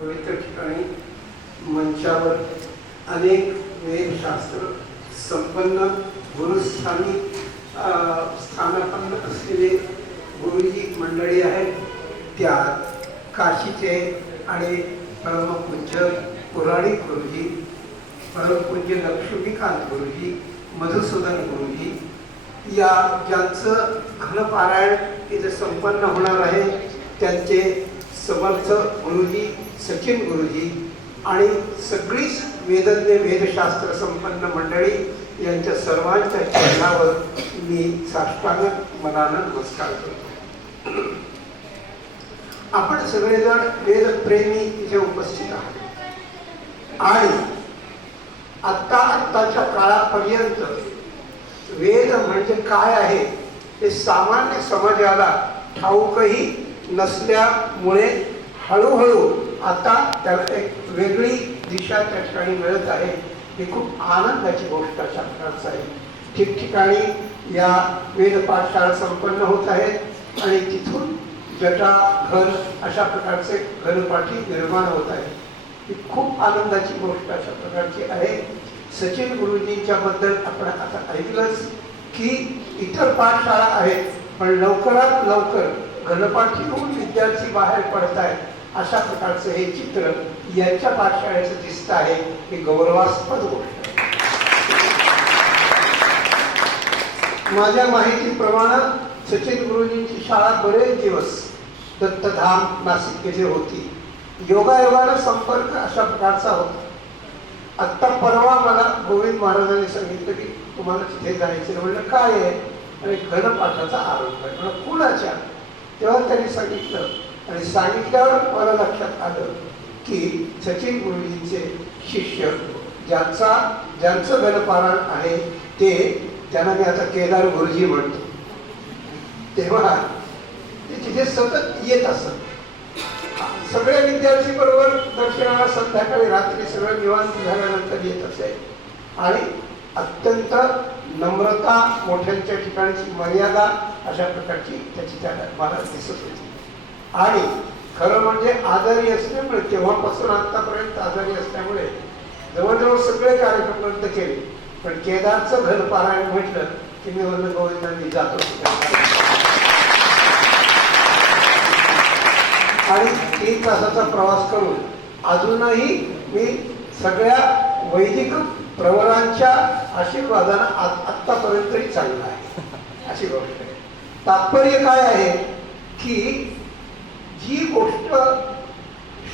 पवित्र ठिकाणी मंचावर अनेक वेदशास्त्र संपन्न गुरुस्थानी स्थानापन्न असलेले गुरुजी मंडळी आहेत. त्यात काशीचे आणि परमपूज्य पुराणिक गुरुजी, परमपूज्य लक्ष्मीकांत गुरुजी, मधुसूदन गुरुजी या ज्यांचं घनपारायण इथे संपन्न होणार आहे, त्यांचे समर्थ गुरुजी सचिन गुरुजी आणि सगळीच वेदज्ञ वेदशास्त्र संपन्न मंडळी यांच्या सर्वांच्या चरणावर मी साष्टांग मनानं नमस्कार करतो. आपण सगळेजण वेदप्रेमी इथे उपस्थित आहात आणि आत्ताच्या काळापर्यंत वेद म्हणजे काय आहे हे सामान्य समाजाला ठाऊकही नसल्यामुळे हळूहळू आता त्याला एक वेगळी दिशा त्या ठिकाणी मिळत आहे. ही खूप आनंदाची गोष्ट अशा प्रकारचं आहे. ठिकठिकाणी या वेद पाठशाळा संपन्न होत आहेत आणि तिथून जटा घर अशा प्रकारचे घनपाठी निर्माण होत आहे. ही खूप आनंदाची गोष्ट अशा प्रकारची आहे. सचिन गुरुजींच्या बद्दल आपण आता ऐकलंच की इतर पाठशाळा आहेत, पण लवकरात लवकर घनपाठीहून विद्यार्थी बाहेर पडत आहेत अशा प्रकारचं हे चित्र यांच्या पाठशाळेचं दिसत आहे. ही गौरवास्पद गोष्ट आहे. माझ्या माहितीप्रमाणे सचिन गुरुजींची शाळा बरेच दिवस दत्तधाम नाशिक येथे होती. योगायोगानं संपर्क अशा प्रकारचा होता. आत्ता परवा मला गोविंद महाराजांनी सांगितलं की तुम्हाला तिथे जायचं. म्हणलं काय आहे? आणि घनपाठाचा आरोप आहे. म्हणलं कुणाच्या? तेव्हा त्यांनी सांगितलं आणि सांगितल्यावर मला लक्षात आलं की सचिन गुरुजींचे शिष्य ज्यांचं घनपारायण आहे ते, त्यांना मी आता केदार गुरुजी म्हणतो, तेव्हा ते तिथे सतत येत असत. सगळ्या विद्यार्थी बरोबर दर्शनाला संध्याकाळी रात्री सगळं निवांत झाल्यानंतर येत असे आणि अत्यंत नम्रता, मोठ्यांच्या ठिकाणची मर्यादा अशा प्रकारची त्याची त्या मला दिसत होती. आणि खरं म्हणजे आजारी असल्यामुळे, तेव्हापासून आतापर्यंत आजारी असल्यामुळे जवळजवळ सगळे कार्यक्रम रद्द केले. पण केदारचं घनपारायण म्हटलं की मी वर्ण गोविंदांनी जातो आणि 3 तासाचा प्रवास करून अजूनही मी सगळ्या वैदिक प्रवरांच्या आशीर्वादानं आत्तापर्यंतही चांगला आहे अशी गोष्ट आहे. तात्पर्य काय आहे की जी गोष्ट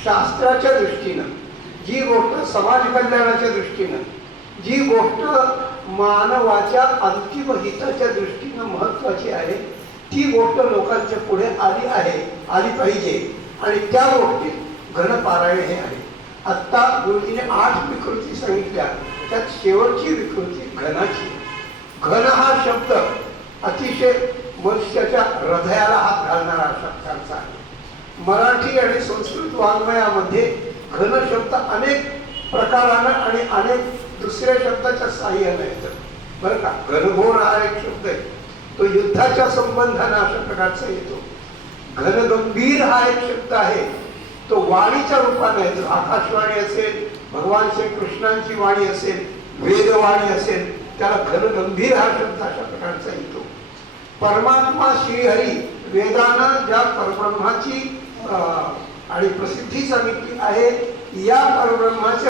शास्त्राच्या दृष्टीनं, जी गोष्ट समाज कल्याणाच्या दृष्टीनं, जी गोष्ट मानवाच्या अंतिम हिताच्या दृष्टीनं महत्वाची आहे, ती गोष्ट लोकांच्या पुढे आली पाहिजे. आणि त्या गोष्टीत घनपारायण हे आहे. आत्ता गुरुजीने 8 विकृती सांगितल्या, त्यात शेवटची विकृती घनाची. घन हा शब्द अतिशय मनुष्याच्या हृदयाला हात घालणारा अशा प्रकारचा आहे. मराठी आणि संस्कृत वाङ्मयामध्ये घन शब्द अनेक प्रकारानं आणि अनेक दुसऱ्या शब्दाच्या साह्यानं येतं बरं का. घनघोर हा एक शब्द आहे, तो युद्धाच्या संबंधाने अशा प्रकारचा येतो. घनगंभीर हा एक शब्द आहे, तो वाणीच्या रूपाने येतो. आकाशवाणी असेल, भगवान श्रीकृष्णांची वाणी असेल, वेदवाणी असेल, त्याला घनगंभीर हा शब्द अशा प्रकारचा येतो. परमात्मा श्रीहरी, वेदानं ज्या परब्रह्माची आणि प्रसिद्धी सांगितली आहे, या परब्रह्माच्या